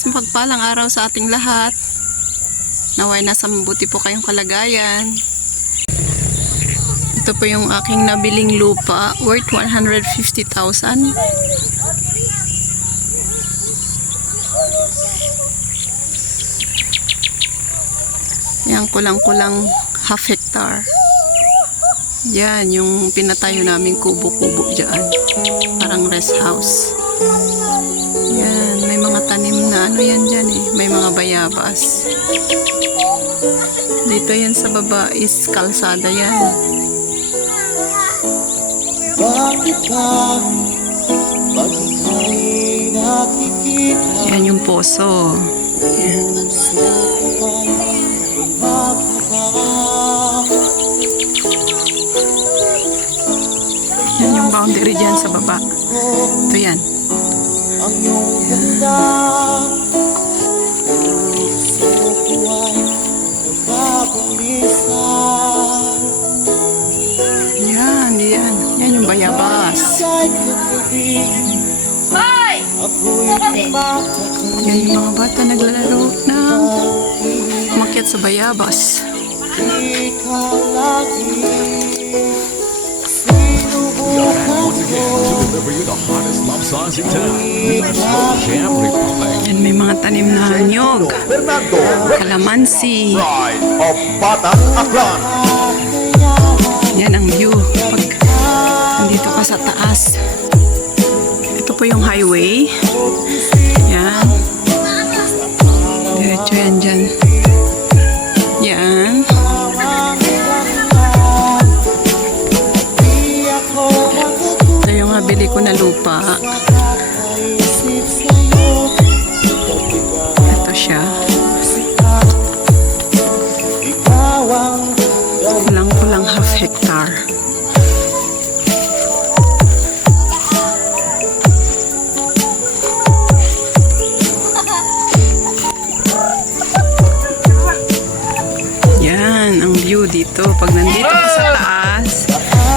guys, mapagpalang araw sa ating lahat. Naway nasa mabuti po kayong kalagayan. Ito po yung aking nabiling lupa worth 150,000. Yan, kulang-kulang half hectare. Yan, yung pinatayo namin kubo-kubo dyan. Parang rest house. Yan, may mga tanim na ano yan dyan eh. May mga bayabas. Dito yan sa baba is kalsada yan. Yan yung poso. Yan. Yan yung boundary dyan sa baba. Ito yan. Yan, yan. Yan yung bayabas. Yan yung mga bata naglalaro ng umakyat sa bayabas. Yan, may mga tanim na nyog, kalamansi. Yan ang view pag nandito ka sa taas. Ito po yung highway. Yan. Diretso yan dyan. Yan. Ito yung nabili ko na lupa. Ito siya. Kulang-kulang half hectare. Yan ang view dito. Pag nandito ka sa taas,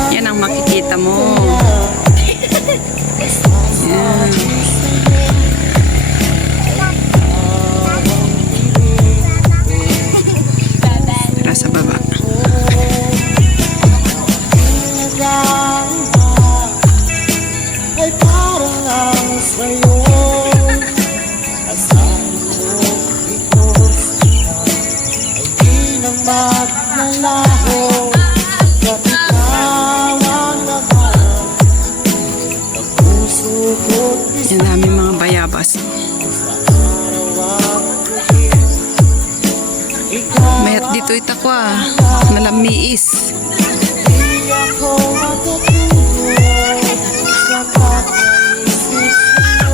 yan ang makikita mo. Yan. Tara sa baba. Ay parang lang sa'yo. Asahan mo ito ay di na magnalaho. Kapitaw ang laman ng puso ko't Yan daming mga bayabas. Mayat dito itakwa. Malamiis. di ako matutulog sa kakaisip sa'yo.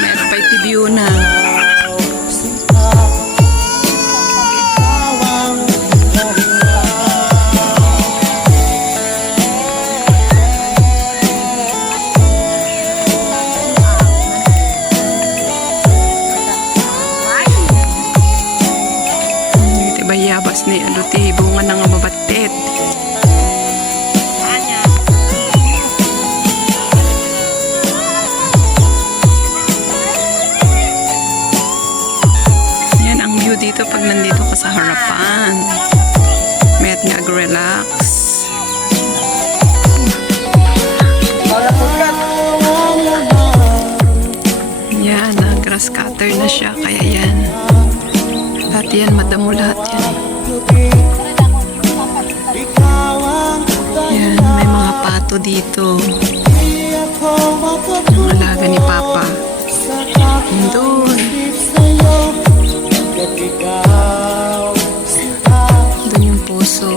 Mayat pa itibyo na. Bayabas ni aluti bunga ng mabatet. Yan ang view dito pag nandito ka sa harapan. Mayat nag-relax. Yan, grass cutter na siya kaya yan. Lahat yan, madamo lahat yan. Yan, may mga pato dito. Ang alaga ni Papa. Doon. Doon yung puso.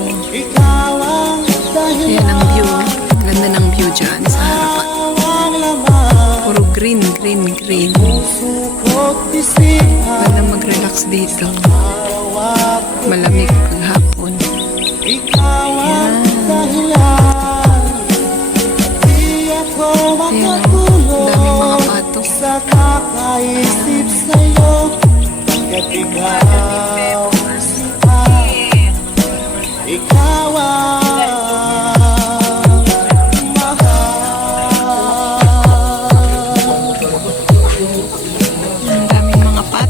Yan ang view. Ganda ng view dyan sa harapan. Puro green, green, green. Ganda mag-relax dito. Malamig paghapon. Yan. Ayan, daming mga pato. Sa kakaisip sa'yo, pagkat ikaw ang mahal. Ang daming mga pato.